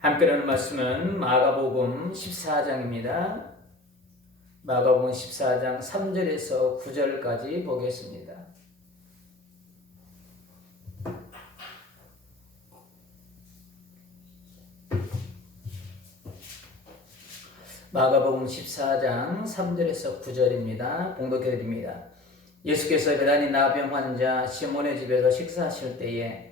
함께 나눌 말씀은 마가복음 14장입니다. 마가복음 14장 3절에서 9절까지 보겠습니다. 마가복음 14장 3절에서 9절입니다. 봉독해드립니다. 예수께서 베다니 나병 환자 시몬의 집에서 식사하실 때에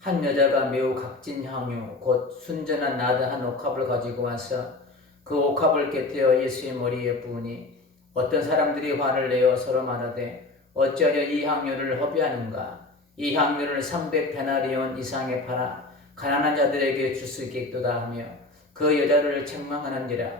한 여자가 매우 각진 향유 곧 순전한 나드 한 옥합을 가지고 와서 그 옥합을 곁에어 예수의 머리에 부으니 어떤 사람들이 화를 내어 서로 말하되 어찌하여 이 향유를 허비하는가. 이 향유를 300데나리온 이상에 팔아 가난한 자들에게 줄 수 있겠도다 하며 그 여자를 책망하는지라.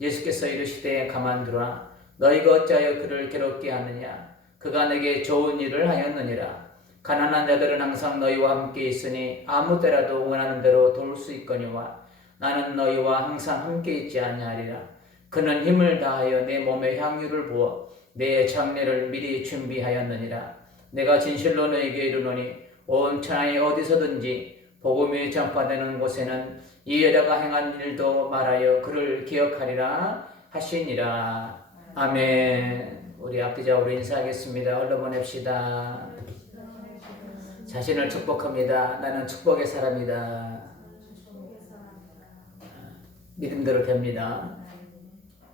예수께서 이르시되 가만두라. 너희가 어찌하여 그를 괴롭게 하느냐. 그가 내게 좋은 일을 하였느니라. 가난한 자들은 항상 너희와 함께 있으니 아무 때라도 원하는 대로 도울 수 있거니와 나는 너희와 항상 함께 있지 아니하리라. 그는 힘을 다하여 내 몸에 향유를 부어 내 장례를 미리 준비하였느니라. 내가 진실로 너희에게 이르노니 온 천하에 어디서든지 복음이 전파되는 곳에는 이 여자가 행한 일도 말하여 그를 기억하리라 하시니라. 아멘. 우리 앞뒤자우로 인사하겠습니다. 얼른 보냅시다. 자신을 축복합니다. 나는 축복의 사람이다. 믿음대로 됩니다.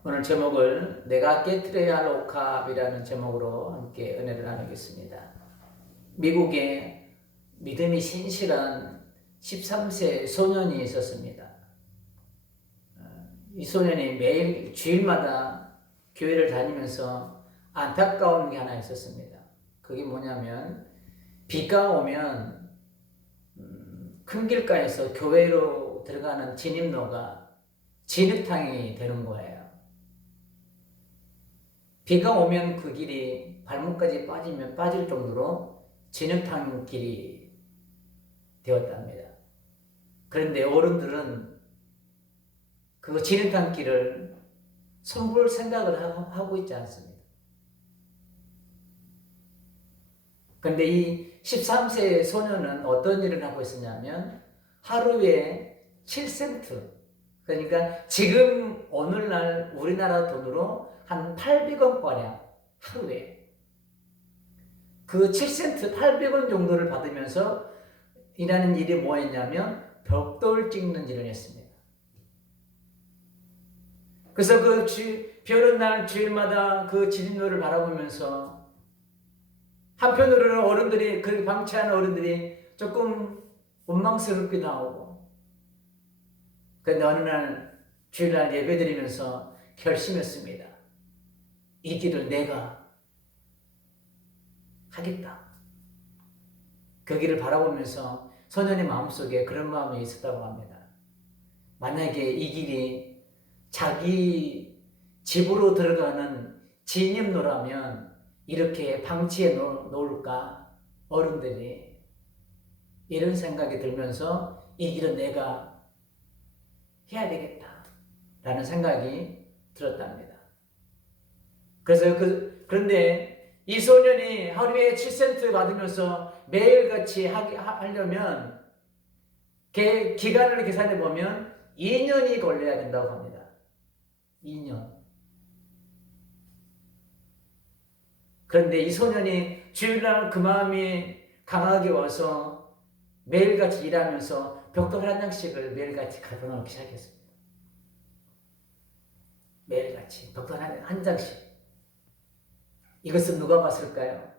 오늘 제목을 내가 깨트려야 할 옥합이라는 제목으로 함께 은혜를 나누겠습니다. 미국에 믿음이 신실한 13세 소년이 있었습니다. 이 소년이 매일 주일마다 교회를 다니면서 안타까운 게 하나 있었습니다. 그게 뭐냐면 비가 오면 큰 길가에서 교회로 들어가는 진입로가 진흙탕이 되는 거예요. 비가 오면 그 길이 발목까지 빠질 정도로 진흙탕 길이 되었답니다. 그런데 어른들은 그 진흙탕 길을 손볼 생각을 하고 있지 않습니다. 그런데 이 13세 소년은 어떤 일을 하고 있었냐면 하루에 7센트, 그러니까 지금 오늘날 우리나라 돈으로 한 800원가량 하루에 그 7센트 800원 정도를 받으면서 일하는 일이 뭐였냐면 벽돌 찍는 일을 했습니다. 그래서 비 오는 날 주일마다 그 진입로를 바라보면서 한편으로는 어른들이, 그 방치하는 어른들이 조금 원망스럽기도 하고, 그런데 어느 날 주일날 예배드리면서 결심했습니다. 이 길을 내가 하겠다. 그 길을 바라보면서 소년의 마음속에 그런 마음이 있었다고 합니다. 만약에 이 길이 자기 집으로 들어가는 진입로라면 이렇게 방치해 놓을까? 어른들이 이런 생각이 들면서 이 길은 내가 해야 되겠다 라는 생각이 들었답니다. 그래서 그런데 이 소년이 하루에 7센트 받으면서 매일같이 하려면 기간을 계산해 보면 2년이 걸려야 된다고 합니다. 2년. 그런데 이 소년이 주일날 그 마음이 강하게 와서 매일같이 일하면서 벽돌 한 장씩을 매일같이 갖다 놓기 시작했습니다. 매일같이 벽돌 한 장씩. 이것은 누가 봤을까요?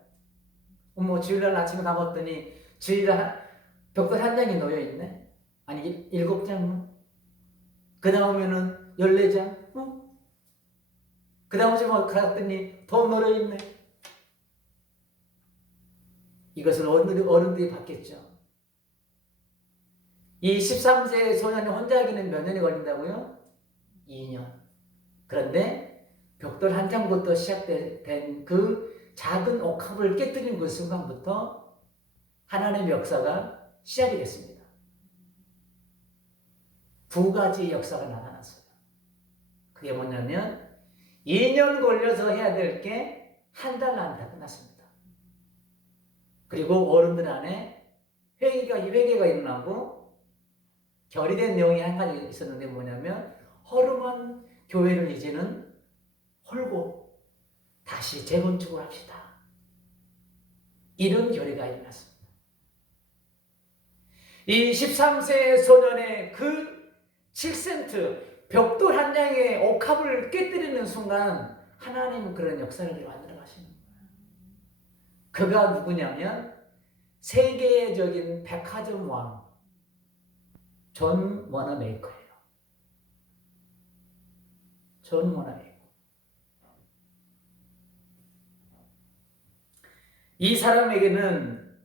주일날 아침에 가봤더니 주일날 벽돌 한 장이 놓여있네? 아니 7장? 그 다음에는 14장? 그 다음에 갔더니 더 놓여있네? 이것을 어른들이 봤겠죠. 이 13세 소년이 혼자 하기는 몇 년이 걸린다고요? 2년. 그런데 벽돌 한 장부터 시작된 그 작은 옥합을 깨뜨린 그 순간부터 하나님의 역사가 시작이 됐습니다. 2가지의 역사가 나타났어요. 그게 뭐냐면 2년 걸려서 해야 될 게 한 달 안에 다 끝났습니다. 그리고 어른들 안에 회개가 일어나고 결의된 내용이 한 가지 있었는데 뭐냐면 허름한 교회를 이제는 헐고 다시 재건축을 합시다. 이런 결의가 일어났습니다. 이 13세 소년의 그 7센트 벽돌 한 장의 옥합을 깨뜨리는 순간 하나님은 그런 역사를 만들어 가시는 거예요. 그가 누구냐면 세계적인 백화점 왕 존 워너메이커예요. 존 워너메이커. 이 사람에게는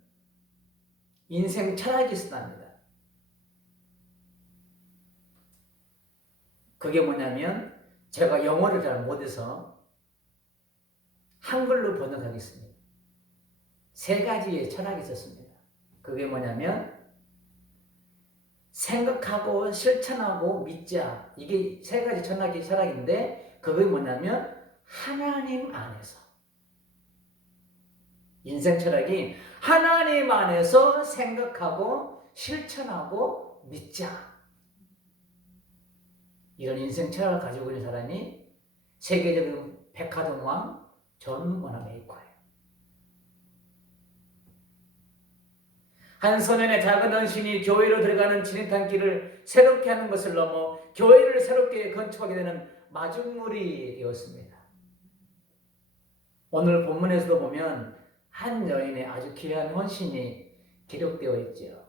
인생 철학이 있었답니다. 그게 뭐냐면 제가 영어를 잘 못해서 한글로 번역하겠습니다. 세 가지의 철학이 있었습니다. 그게 뭐냐면 생각하고 실천하고 믿자. 이게 세 가지 철학인데 그게 뭐냐면 하나님 안에서 인생 철학이 하나님 안에서 생각하고 실천하고 믿자. 이런 인생 철학을 가지고 있는 사람이 세계적인 백화점 왕 존 워너메이커예요. 한 소년의 작은 헌신이 교회로 들어가는 진입단길을 새롭게 하는 것을 넘어 교회를 새롭게 건축하게 되는 마중물이 되었습니다. 오늘 본문에서도 보면 한 여인의 아주 귀한 헌신이 기록되어 있죠.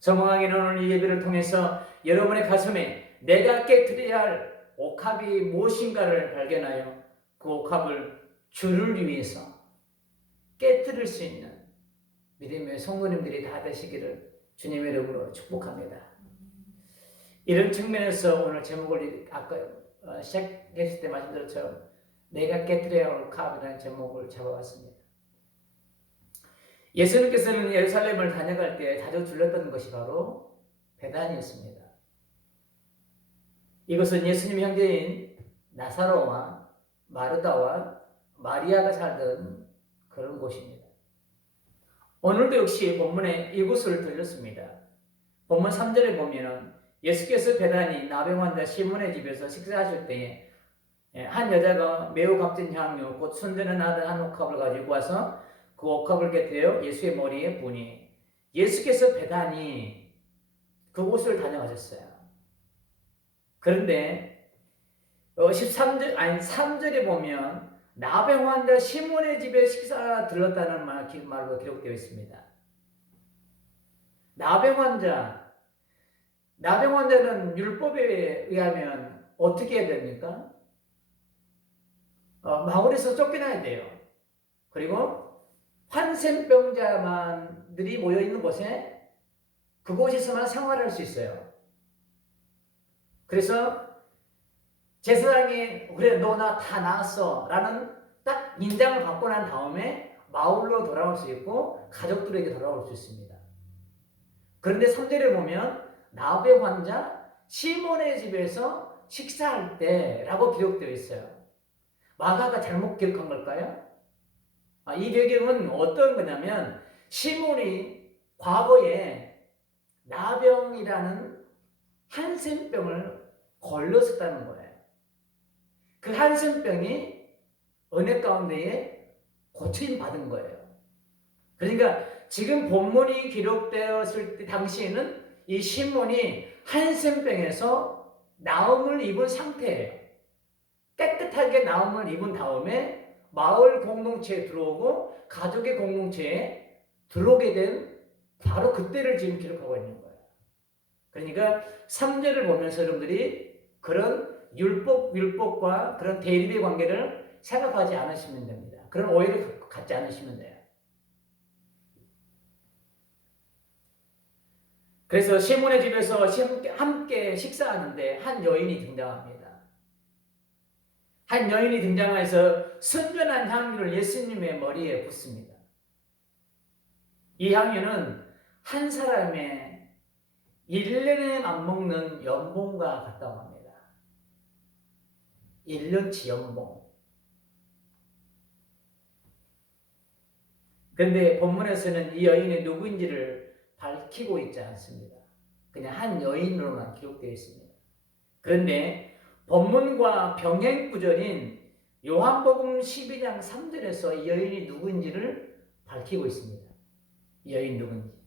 소망하기는 오늘 이 예배를 통해서 여러분의 가슴에 내가 깨뜨려야 할 옥합이 무엇인가를 발견하여 그 옥합을 주를 위해서 깨뜨릴 수 있는 믿음의 성도님들이 다 되시기를 주님의 이름으로 축복합니다. 이런 측면에서 오늘 제목을 아까 시작했을 때 말씀드렸처럼 내가 깨뜨려야 할 옥합이라는 제목을 잡아왔습니다. 예수님께서는 예루살렘을 다녀갈 때 자주 들렸던 것이 바로 베다니였습니다. 이것은 예수님 형제인 나사로와 마르다와 마리아가 살던 그런 곳입니다. 오늘도 역시 본문에 이곳을 들렸습니다. 본문 3절에 보면 예수께서 베다니 나병 환자 시몬의 집에서 식사하실 때에 한 여자가 매우 값진 향유 곧 순전한 아들 한 옥합을 가지고 와서 그 옥합을 깨뜨려 예수의 머리에 부니 예수께서 베다니 그곳을 다녀가셨어요. 그런데 3절에 보면 나병 환자 시몬의 집에 식사 들렀다는 말로 기록되어 있습니다. 나병 환자는 율법에 의하면 어떻게 해야 됩니까? 마을에서 쫓겨나야 돼요. 그리고 환센병자만들이 모여있는 곳에 그곳에서만 생활할 수 있어요. 그래서 제사장이 그래 너 나 다 나았어 라는 딱 인장을 받고 난 다음에 마을로 돌아올 수 있고 가족들에게 돌아올 수 있습니다. 그런데 3절에 보면 나병 환자 시몬의 집에서 식사할 때라고 기록되어 있어요. 마가가 잘못 기록한 걸까요? 이 배경은 어떤 거냐면 시몬이 과거에 나병이라는 한센병을 걸렸었다는 거예요. 그 한센병이 은혜 가운데에 고침 받은 거예요. 그러니까 지금 본문이 기록되었을 때 당시에는 이 시몬이 한센병에서 나음을 입은 상태예요. 깨끗하게 나음을 입은 다음에 마을 공동체에 들어오고 가족의 공동체에 들어오게 된 바로 그때를 지금 기록하고 있는 거예요. 그러니까 3절을 보면서 여러분들이 그런 율법과 그런 대립의 관계를 생각하지 않으시면 됩니다. 그런 오해를 갖지 않으시면 돼요. 그래서 시몬의 집에서 함께 식사하는데 한 여인이 등장합니다. 한 여인이 등장해서 순전한 향유를 예수님의 머리에 붓습니다. 이 향유는 한 사람의 1년에 안 먹는 연봉과 같다고 합니다. 1년치 연봉. 그런데 본문에서는 이 여인이 누구인지를 밝히고 있지 않습니다. 그냥 한 여인으로만 기록되어 있습니다. 그런데 본문과 병행 구절인 요한복음 12장 3절에서 이 여인이 누구인지를 밝히고 있습니다. 이 여인 누구인지.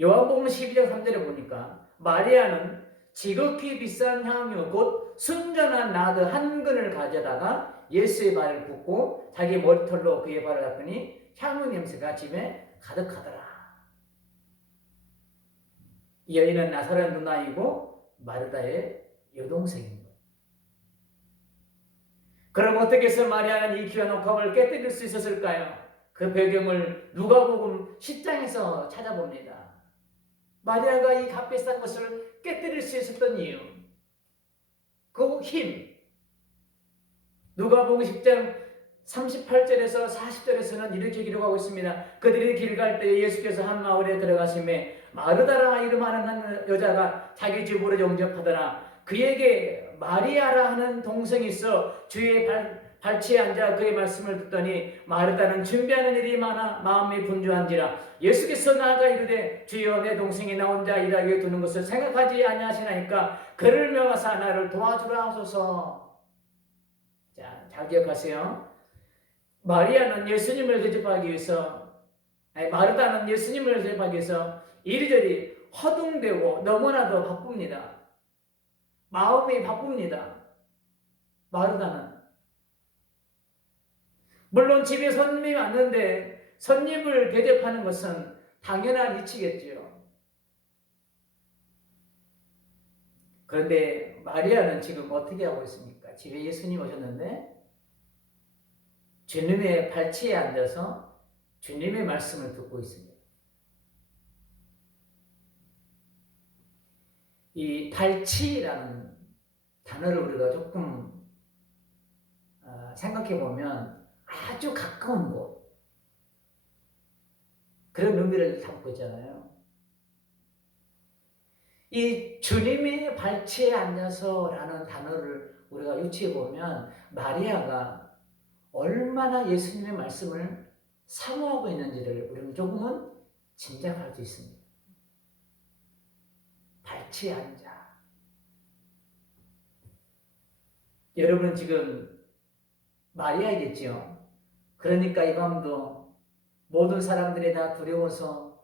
요한복음 12장 3절에 보니까 마리아는 지극히 비싼 향유 곧 순전한 나드 한 근을 가져다가 예수의 발을 붓고 자기 머리털로 그의 발을 닦으니 향유 냄새가 집에 가득하더라. 이 여인은 나사렛 누나이고 마르다의 여동생입니다. 그럼 어떻게 해서 마리아는 이 귀한 옥합을 깨뜨릴 수 있었을까요? 그 배경을 누가복음 10장에서 찾아봅니다. 마리아가 이 값비싼 것을 깨뜨릴 수 있었던 이유, 그 힘. 누가복음 10장 38절에서 40절에서는 이렇게 기록하고 있습니다. 그들이 길 갈 때 예수께서 한 마을에 들어가심에 마르다라 이름하는 한 여자가 자기 집으로 영접하더라. 그에게 마리아라 하는 동생이 있어 주의 발치에 앉아 그의 말씀을 듣더니 마르다는 준비하는 일이 많아 마음이 분주한지라. 예수께서 나아가 이르되 주여 내 동생이 나 혼자 일하게 두는 것을 생각하지 아니하시나이까 그를 명하사 나를 도와주라 하소서. 자, 잘 기억하세요. 마리아는 예수님을 대접하기 위해서, 마르다는 예수님을 대접하기 위해서 이리저리 허둥대고 너무나도 바쁩니다. 마음이 바쁩니다. 마르다는. 물론 집에 손님이 왔는데 손님을 대접하는 것은 당연한 이치겠지요. 그런데 마리아는 지금 어떻게 하고 있습니까? 집에 예수님 오셨는데 주님의 발치에 앉아서 주님의 말씀을 듣고 있습니다. 이 발치라는 단어를 우리가 조금 생각해 보면 아주 가까운 곳, 그런 의미를 담고 있잖아요. 이 주님의 발치에 앉아서라는 단어를 우리가 유추해 보면 마리아가 얼마나 예수님의 말씀을 사모하고 있는지를 우리는 조금은 짐작할 수 있습니다. 발치에 앉아. 여러분은 지금 마리아이겠지요. 그러니까 이 밤도 모든 사람들이 다 두려워서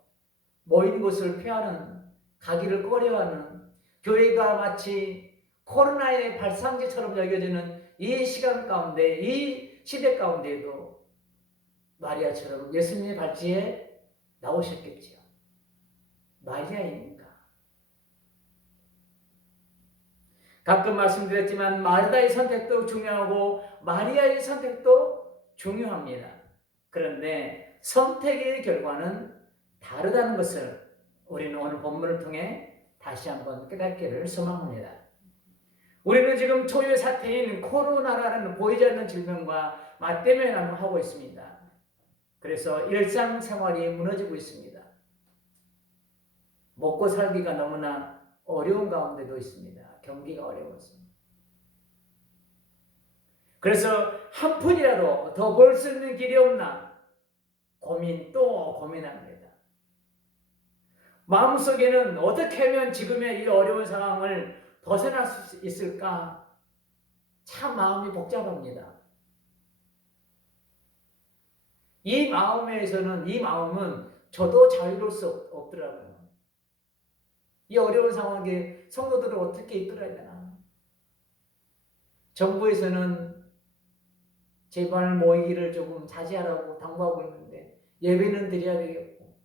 모인 곳을 피하는, 가기를 꺼려하는, 교회가 마치 코로나의 발상지처럼 여겨지는 이 시간 가운데, 이 시대 가운데에도 마리아처럼 예수님의 발치에 나오셨겠지요. 마리아입니까? 가끔 말씀드렸지만 마르다의 선택도 중요하고 마리아의 선택도 중요합니다. 그런데 선택의 결과는 다르다는 것을 우리는 오늘 본문을 통해 다시 한번 깨닫기를 소망합니다. 우리는 지금 초유의 사태인 코로나라는 보이지 않는 질병과 맞대면을 하고 있습니다. 그래서 일상생활이 무너지고 있습니다. 먹고 살기가 너무나 어려운 가운데도 있습니다. 경기가 어려웠습니다. 그래서 한 푼이라도 더 벌 수 있는 길이 없나 또 고민합니다. 마음속에는 어떻게 하면 지금의 이 어려운 상황을 벗어날 수 있을까? 참 마음이 복잡합니다. 이 마음은 저도 자유로울 수 없더라고요. 이 어려운 상황에 성도들을 어떻게 이끌어야 되나? 정부에서는 제발 모이기를 조금 자제하라고 당부하고 있는데 예배는 드려야 되겠고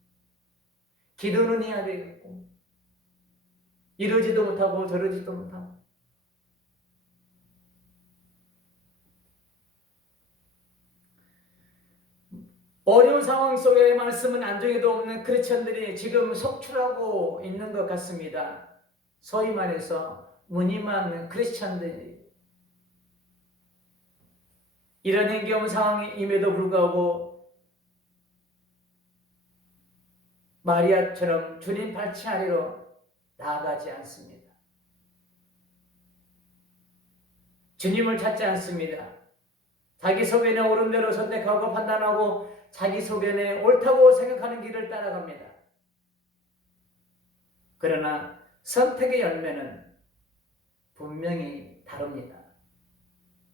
기도는 해야 되겠고 이러지도 못하고 저러지도 못하고 어려운 상황 속에 말씀은 안정에도 없는 크리스천들이 지금 속출하고 있는 것 같습니다. 소위 말해서 무늬만 크리스천들이 이런 행경 상황임에도 불구하고 마리아처럼 주님 발치 아래로 나아가지 않습니다. 주님을 찾지 않습니다. 자기 소견에 옳은 대로 선택하고 판단하고 자기 소견에 옳다고 생각하는 길을 따라갑니다. 그러나 선택의 열매는 분명히 다릅니다.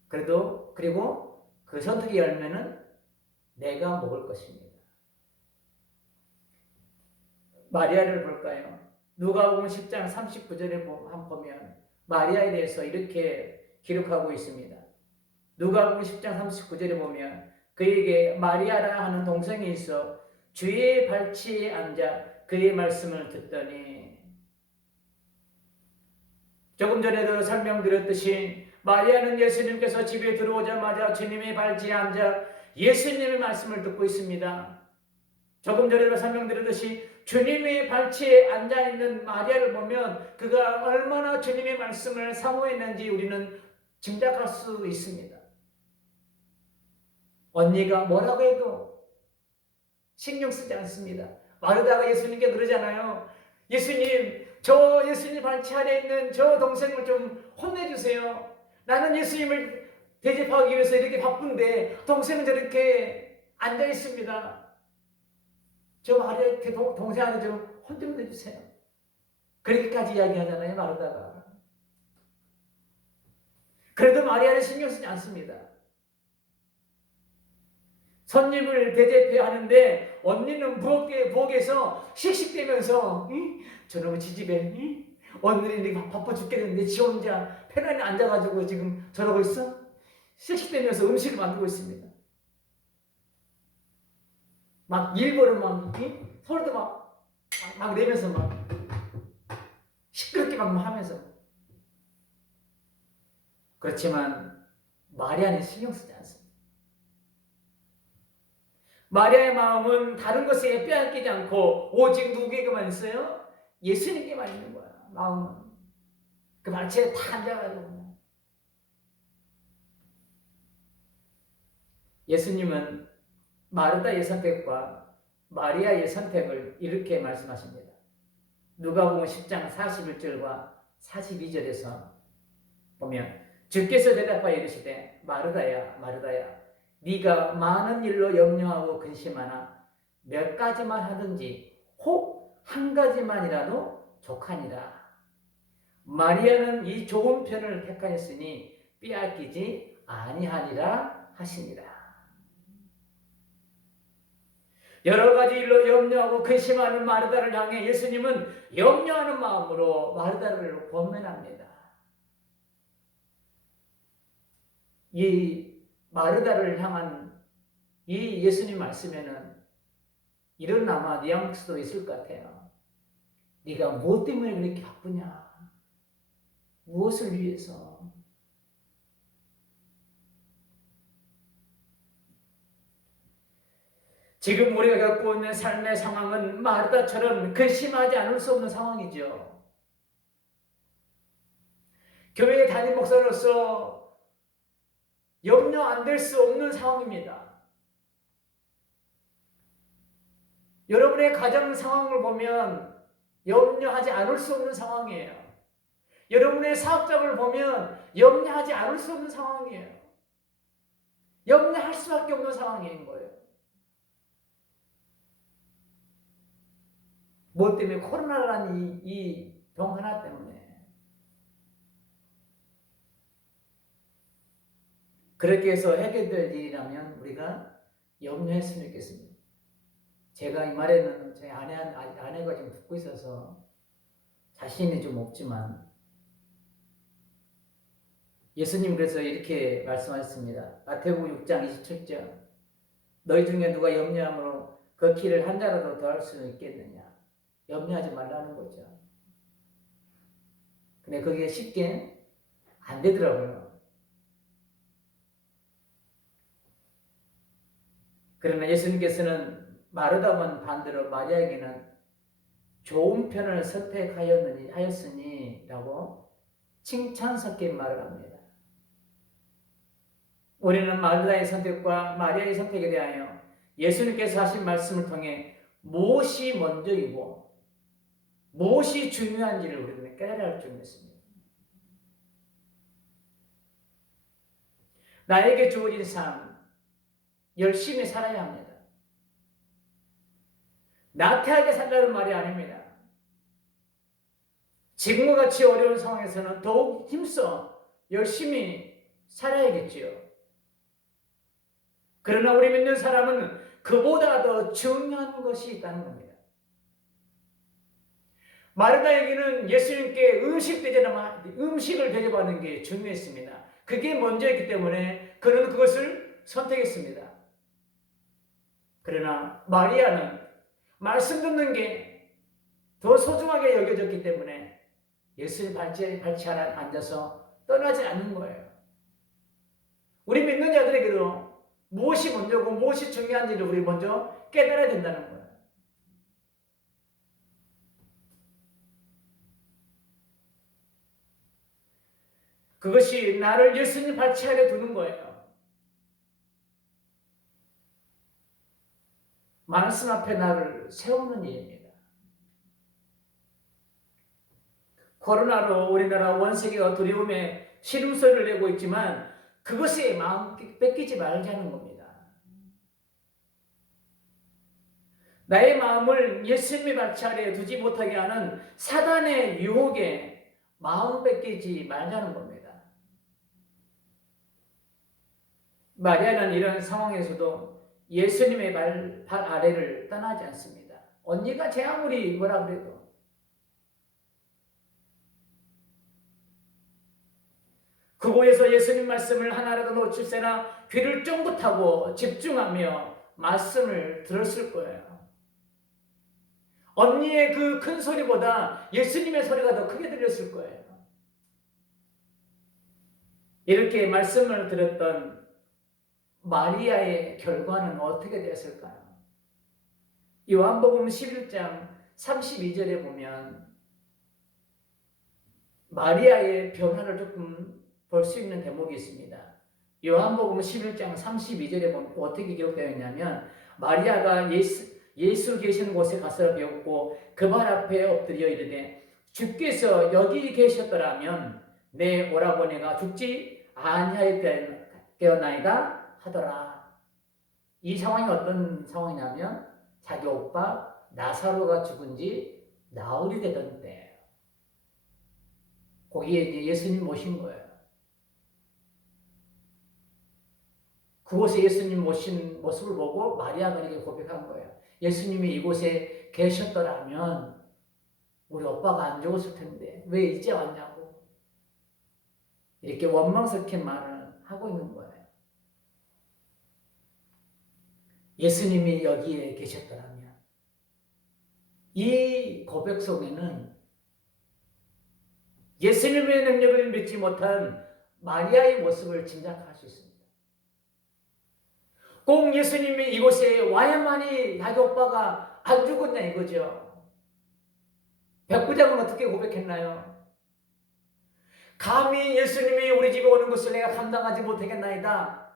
그리고 그 선택의 열매는 내가 먹을 것입니다. 마리아를 볼까요? 누가복음 10장 39절에 보면 마리아에 대해서 이렇게 기록하고 있습니다. 누가복음 10장 39절에 보면 그에게 마리아라 하는 동생이 있어 주의 발치에 앉아 그의 말씀을 듣더니, 조금 전에도 설명드렸듯이 마리아는 예수님께서 집에 들어오자마자 주님의 발치에 앉아 예수님의 말씀을 듣고 있습니다. 조금 전에도 설명드렸듯이 주님의 발치에 앉아있는 마리아를 보면 그가 얼마나 주님의 말씀을 사모했는지 우리는 짐작할 수 있습니다. 언니가 뭐라고 해도 신경 쓰지 않습니다. 마르다가 예수님께 그러잖아요. 예수님, 저 예수님 발치 아래 있는 저 동생을 좀 혼내주세요. 나는 예수님을 대접하기 위해서 이렇게 바쁜데 동생은 저렇게 앉아있습니다. 저 마리아 동생한테 좀 혼 좀 내주세요. 그렇게까지 이야기하잖아요, 마르다가. 그래도 마리아는 신경 쓰지 않습니다. 손님을 대접해야 하는데 언니는 부엌에서 씩씩대면서 저놈의 지집에 언니는 이렇게 바빠 죽겠는데 지 혼자 편안히 앉아가지고 지금 저러고 있어? 씩씩대면서 음식을 만들고 있습니다. 막 일부러 막 소리도 막 내면서 막 시끄럽게 막 하면서. 그렇지만 마리아는 신경 쓰지 않습니다. 마리아의 마음은 다른 것에 빼앗기지 않고 오직 누구에게만 있어요? 예수님께만 있는 거야. 마음은 그 발치에 다 앉아가지고. 예수님은 마르다의 선택과 마리아의 선택을 이렇게 말씀하십니다. 누가복음 10장 41절과 42절에서 보면 주께서 대답하여 이르시되 마르다야 마르다야 네가 많은 일로 염려하고 근심하나 몇 가지만 하든지 혹 한 가지만이라도 족하니라. 마리아는 이 좋은 편을 택하였으니 빼앗기지 아니하니라 하시니라. 여러 가지 일로 염려하고 근심하는 마르다를 향해 예수님은 염려하는 마음으로 마르다를 권면합니다. 이 마르다를 향한 이 예수님 말씀에는 이런 아마 뉘앙스도 있을 것 같아요. 네가 무엇 때문에 그렇게 바쁘냐? 무엇을 위해서? 지금 우리가 겪고 있는 삶의 상황은 마르다처럼 근심하지 않을 수 없는 상황이죠. 교회 담임 목사로서 염려 안 될 수 없는 상황입니다. 여러분의 가정 상황을 보면 염려하지 않을 수 없는 상황이에요. 여러분의 사업장을 보면 염려하지 않을 수 없는 상황이에요. 염려할 수밖에 없는 상황인 거예요. 뭐 때문에? 코로나라는 이 병 하나 때문에. 그렇게 해서 해결될 일이라면 우리가 염려했으면 좋겠습니다. 제가 이 말에는 저희 아내가 좀 듣고 있어서 자신이 좀 없지만 예수님 그래서 이렇게 말씀하셨습니다. 마태복음 6장 27절 너희 중에 누가 염려함으로 그 길을 한 자라도 더할 수 있겠느냐. 염려하지 말라는 거죠. 근데 그게 쉽게 안 되더라고요. 그러나 예수님께서는 마르다만 반대로 마리아에게는 좋은 편을 선택하였으니 라고 칭찬 섞인 말을 합니다. 우리는 마르다의 선택과 마리아의 선택에 대하여 예수님께서 하신 말씀을 통해 무엇이 먼저이고 무엇이 중요한지를 우리는 깨달아야 할 줄 믿습니다. 나에게 주어진 삶 열심히 살아야 합니다. 나태하게 살라는 말이 아닙니다. 지금과 같이 어려운 상황에서는 더욱 힘써 열심히 살아야겠지요. 그러나 우리 믿는 사람은 그보다 더 중요한 것이 있다는 겁니다. 마르다에게는 예수님께 음식을 대접하는 게 중요했습니다. 그게 먼저였기 때문에 그는 그것을 선택했습니다. 그러나 마리아는 말씀 듣는 게 더 소중하게 여겨졌기 때문에 예수님 발치 아래 앉아서 떠나지 않는 거예요. 우리 믿는 자들에게도 무엇이 먼저고 무엇이 중요한지를 우리 먼저 깨달아야 된다는 거예요. 그것이 나를 예수님 발치 아래 두는 거예요. 말씀 앞에 나를 세우는 일입니다. 코로나로 우리나라 원세계가 두려움에 신음소리를 내고 있지만 그것에 마음 뺏기지 말자는 겁니다. 나의 마음을 예수님의 발치 아래에 두지 못하게 하는 사단의 유혹에 마음 뺏기지 말자는 겁니다. 마리아는 이런 상황에서도 예수님의 발 아래를 떠나지 않습니다. 언니가 제 아무리 뭐라 그래도 그곳에서 예수님 말씀을 하나라도 놓칠새나 귀를 쫑긋하고 집중하며 말씀을 들었을 거예요. 언니의 그 큰 소리보다 예수님의 소리가 더 크게 들렸을 거예요. 이렇게 말씀을 들었던 마리아의 결과는 어떻게 되었을까요? 요한복음 11장 32절에 보면 마리아의 변화를 조금 볼 수 있는 대목이 있습니다. 요한복음 11장 32절에 보면 어떻게 기록되어 있냐면 마리아가 예수 계시는 곳에 가서 배웠고 그 발 앞에 엎드려 이르되 주께서 여기 계셨더라면 내 오라버니가 죽지 아니하였겠나이다 하더라. 이 상황이 어떤 상황이냐면 자기 오빠 나사로가 죽은 지 나흘이 되던 때예요. 거기에 이제 예수님 모신 거예요. 그곳에 예수님 모신 모습을 보고 마리아가 이렇게 고백한 거예요. 예수님이 이곳에 계셨더라면 우리 오빠가 안 죽었을 텐데 왜 이제 왔냐고 이렇게 원망스럽게 말을 하고 있는 거예요. 예수님이 여기에 계셨더라면 이 고백 속에는 예수님의 능력을 믿지 못한 마리아의 모습을 짐작할 수 있습니다. 꼭 예수님이 이곳에 와야만이 자기 오빠가 안 죽었냐 이거죠. 백부장은 어떻게 고백했나요? 감히 예수님이 우리 집에 오는 것을 내가 감당하지 못하겠나이다.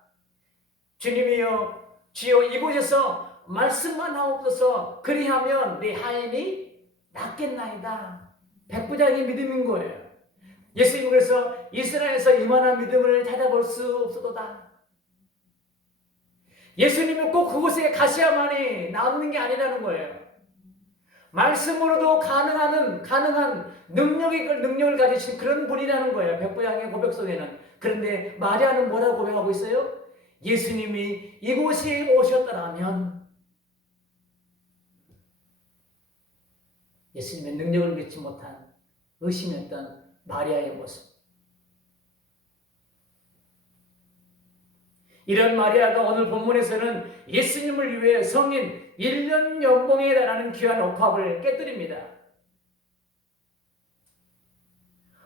주님이여 주여 이곳에서 말씀만 하옵소서 그리하면 내 하인이 낫겠나이다. 백부장의 믿음인 거예요. 예수님은 그래서 이스라엘에서 이만한 믿음을 찾아볼 수 없어도다. 예수님은 꼭 그곳에 가셔야만이 남는 게 아니라는 거예요. 말씀으로도 가능한 능력을 가지신 그런 분이라는 거예요. 백부장의 고백 속에는. 그런데 마리아는 뭐라고 고백하고 있어요? 예수님이 이곳에 오셨더라면 예수님의 능력을 믿지 못한 의심했던 마리아의 모습. 이런 마리아가 오늘 본문에서는 예수님을 위해 성인 1년 연봉에 달하는 귀한 옥합을 깨뜨립니다.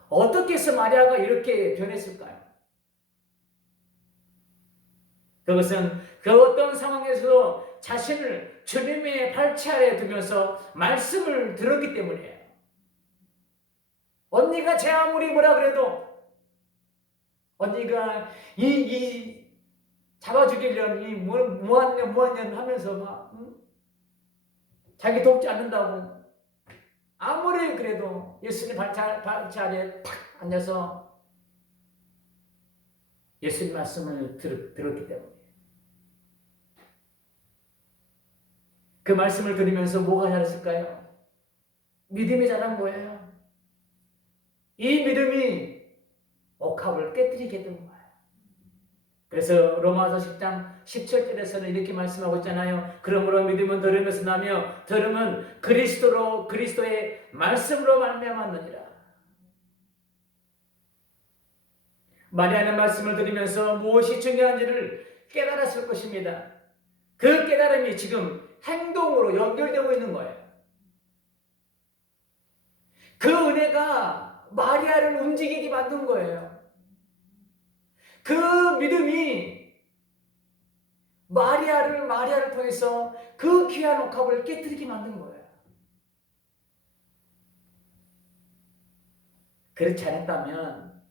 어떻게 해서 마리아가 이렇게 변했을까요? 그것은 그 어떤 상황에서도 자신을 주님의 발치 아래에 두면서 말씀을 들었기 때문이에요. 언니가 제 아무리 뭐라 그래도 언니가 이 잡아 죽이려는 이 무한년 하면서 막 자기 돕지 않는다고 아무리 그래도 예수님 발치 아래에 탁 앉아서 예수님 말씀을 들었기 때문에 그 말씀을 들으면서 뭐가 자랐을까요? 믿음이 자란 거예요. 이 믿음이 옥합을 깨뜨리게 된 거예요. 그래서 로마서 10장 17절에서는 이렇게 말씀하고 있잖아요. 그러므로 믿음은 들음에서 나며 들음은 그리스도의 말씀으로 말미암았느니라. 마리아는 말씀을 들으면서 무엇이 중요한지를 깨달았을 것입니다. 그 깨달음이 지금 행동으로 연결되고 있는 거예요. 그 은혜가 마리아를 움직이게 만든 거예요. 그 믿음이 마리아를 통해서 그 귀한 옥합을 깨뜨리게 만든 거예요. 그렇지 않았다면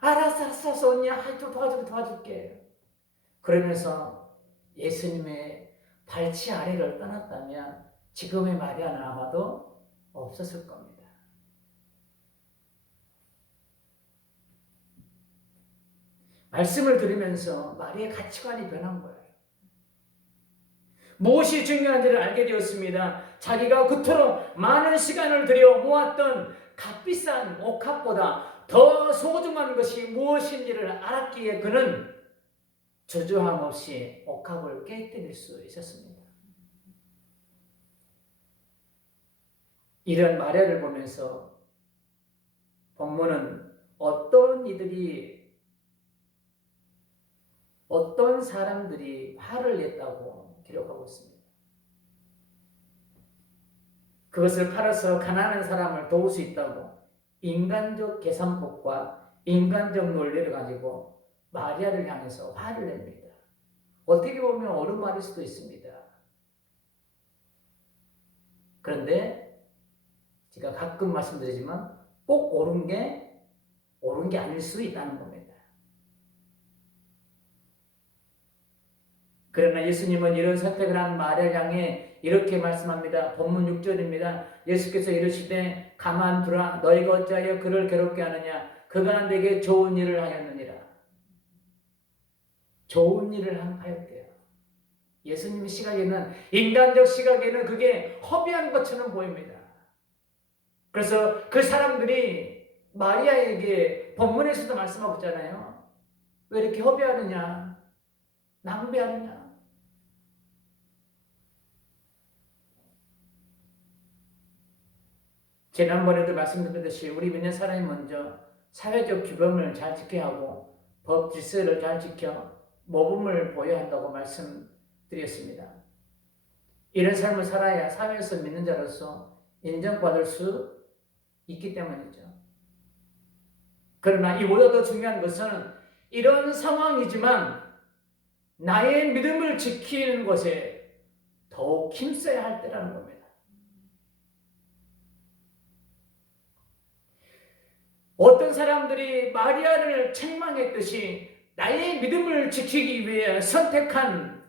알았어 언니야 도와줄게 그러면서 예수님의 발치 아래를 떠났다면 지금의 마리아는 아마도 없었을 겁니다. 말씀을 들으면서 마리아의 가치관이 변한 거예요. 무엇이 중요한지를 알게 되었습니다. 자기가 그토록 많은 시간을 들여 모았던 값비싼 옥합보다 더 소중한 것이 무엇인지를 알았기에 그는 주저함 없이 옥합을 깨뜨릴 수 있었습니다. 이런 마리아를 보면서 본문은 어떤 사람들이 화를 냈다고 기록하고 있습니다. 그것을 팔아서 가난한 사람을 도울 수 있다고 인간적 계산법과 인간적 논리를 가지고 마리아를 향해서 화를 냅니다. 어떻게 보면 옳은 말일 수도 있습니다. 그런데 제가 가끔 말씀드리지만 꼭 옳은 게 아닐 수 있다는 겁니다. 그러나 예수님은 이런 선택을 한 마리아를 향해 이렇게 말씀합니다. 본문 6절입니다. 예수께서 이르시되 가만두라 너희가 어찌하여 그를 괴롭게 하느냐 그가 내게 좋은 일을 하였느니라. 좋은 일을 하였대요. 예수님의 시각에는 인간적 시각에는 그게 허비한 것처럼 보입니다. 그래서 그 사람들이 마리아에게 본문에서도 말씀하고 있잖아요. 왜 이렇게 허비하느냐 낭비하느냐. 지난번에도 말씀드렸듯이 우리 믿는 사람이 먼저 사회적 규범을 잘 지켜야 하고 법 질서를 잘 지켜 모범을 보여야 한다고 말씀드렸습니다. 이런 삶을 살아야 사회에서 믿는 자로서 인정받을 수 있기 때문이죠. 그러나 이보다 더 중요한 것은 이런 상황이지만 나의 믿음을 지키는 것에 더욱 힘써야 할 때라는 겁니다. 어떤 사람들이 마리아를 책망했듯이 나의 믿음을 지키기 위해 선택한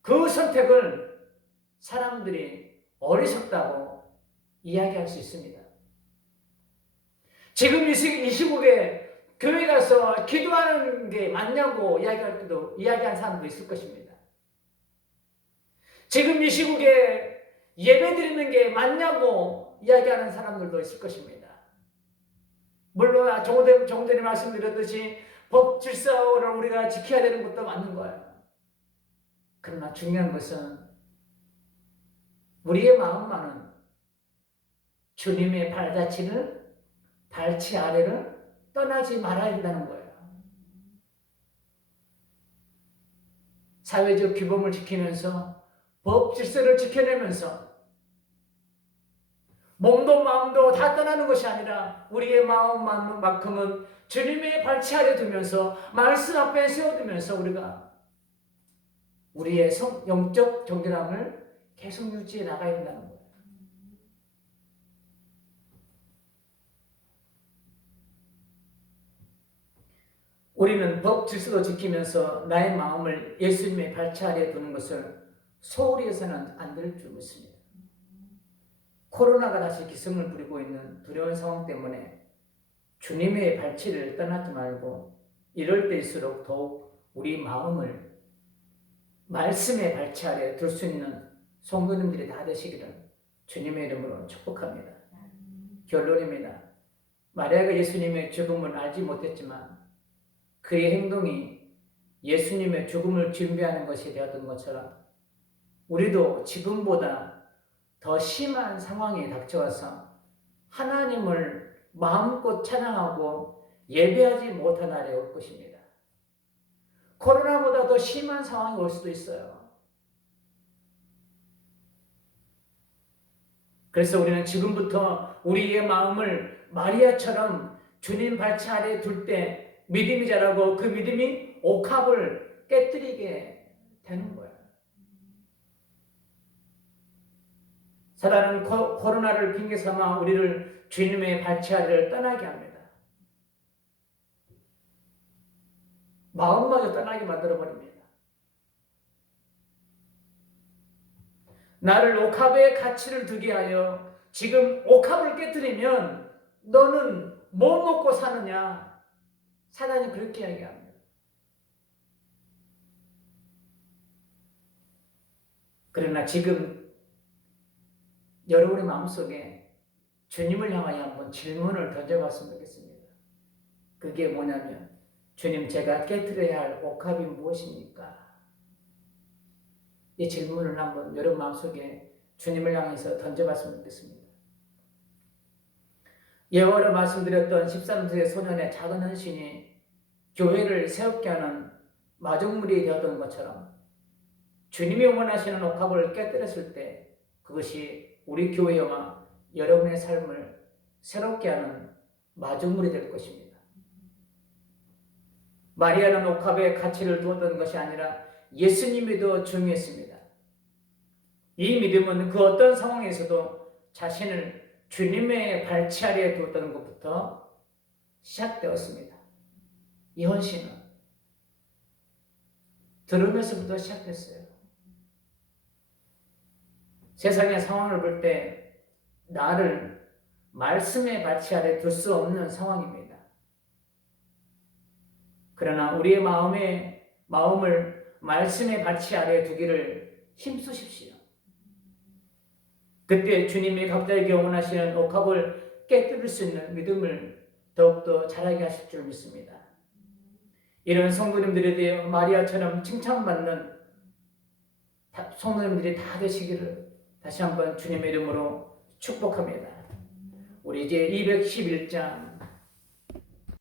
그 선택을 사람들이 어리석다고 이야기할 수 있습니다. 지금 이 시국에 교회 가서 기도하는 게 맞냐고 이야기한 사람도 있을 것입니다. 지금 이 시국에 예배 드리는 게 맞냐고 이야기하는 사람들도 있을 것입니다. 물론 조금 전에 말씀드렸듯이 법 질서를 우리가 지켜야 되는 것도 맞는 거예요. 그러나 중요한 것은 우리의 마음만은 주님의 발치 아래를 떠나지 말아야 한다는 거예요. 사회적 규범을 지키면서 법 질서를 지켜내면서 몸도 마음도 다 떠나는 것이 아니라 우리의 마음만큼은 주님의 발치 아래 두면서 말씀 앞에 세워두면서 우리가 우리의 영적 정결함을 계속 유지해 나가야 된다는 거예요. 우리는 법 질서도 지키면서 나의 마음을 예수님의 발치 아래 두는 것을 소홀히 해서는 안 될 줄 믿습니다. 코로나가 다시 기승을 부리고 있는 두려운 상황 때문에 주님의 발치를 떠나지 말고 이럴 때일수록 더욱 우리 마음을 말씀의 발치 아래 둘 수 있는 성도님들이 다 되시기를 주님의 이름으로 축복합니다. 결론입니다. 마리아가 예수님의 죽음을 알지 못했지만 그의 행동이 예수님의 죽음을 준비하는 것이 되었던 것처럼 우리도 지금보다 더 심한 상황이 닥쳐와서 하나님을 마음껏 찬양하고 예배하지 못한 날이 올 것입니다. 코로나보다 더 심한 상황이 올 수도 있어요. 그래서 우리는 지금부터 우리의 마음을 마리아처럼 주님 발치 아래에 둘 때 믿음이 자라고 그 믿음이 옥합을 깨뜨리게 되는 거예요. 사단은 코로나를 핑계 삼아 우리를 주님의 발치 아래를 떠나게 합니다. 마음마저 떠나게 만들어버립니다. 나를 옥합의 가치를 두게 하여 지금 옥합을 깨뜨리면 너는 뭐 먹고 사느냐? 사단이 그렇게 이야기합니다. 그러나 지금 여러분의 마음속에 주님을 향하여 한번 질문을 던져봤으면 좋겠습니다. 그게 뭐냐면 주님, 제가 깨뜨려야 할 옥합이 무엇입니까? 이 질문을 한번 여러분 마음속에 주님을 향해서 던져봤으면 좋겠습니다. 예언으로 말씀드렸던 13세 소년의 작은 헌신이 교회를 세웠게 하는 마중물이 되었던 것처럼 주님이 원하시는 옥합을 깨뜨렸을 때 그것이 우리 교회와 여러분의 삶을 새롭게 하는 마중물이 될 것입니다. 마리아는 옥합에 가치를 두었던 것이 아니라 예수님이 더 중요했습니다. 이 믿음은 그 어떤 상황에서도 자신을 주님의 발치 아래에 두었다는 것부터 시작되었습니다. 이 헌신은 들으면서부터 시작됐어요. 세상의 상황을 볼 때 나를 말씀의 발치 아래 둘 수 없는 상황입니다. 그러나 우리의 마음을 말씀의 발치 아래 두기를 힘쓰십시오. 그때 주님이 각자에게 원하시는 옥합을 깨뜨릴 수 있는 믿음을 더욱더 자라게 하실 줄 믿습니다. 이런 성도님들에 대해 마리아처럼 칭찬받는 성도님들이 다 되시기를 다시 한번 주님의 이름으로 축복합니다. 우리 이제 211장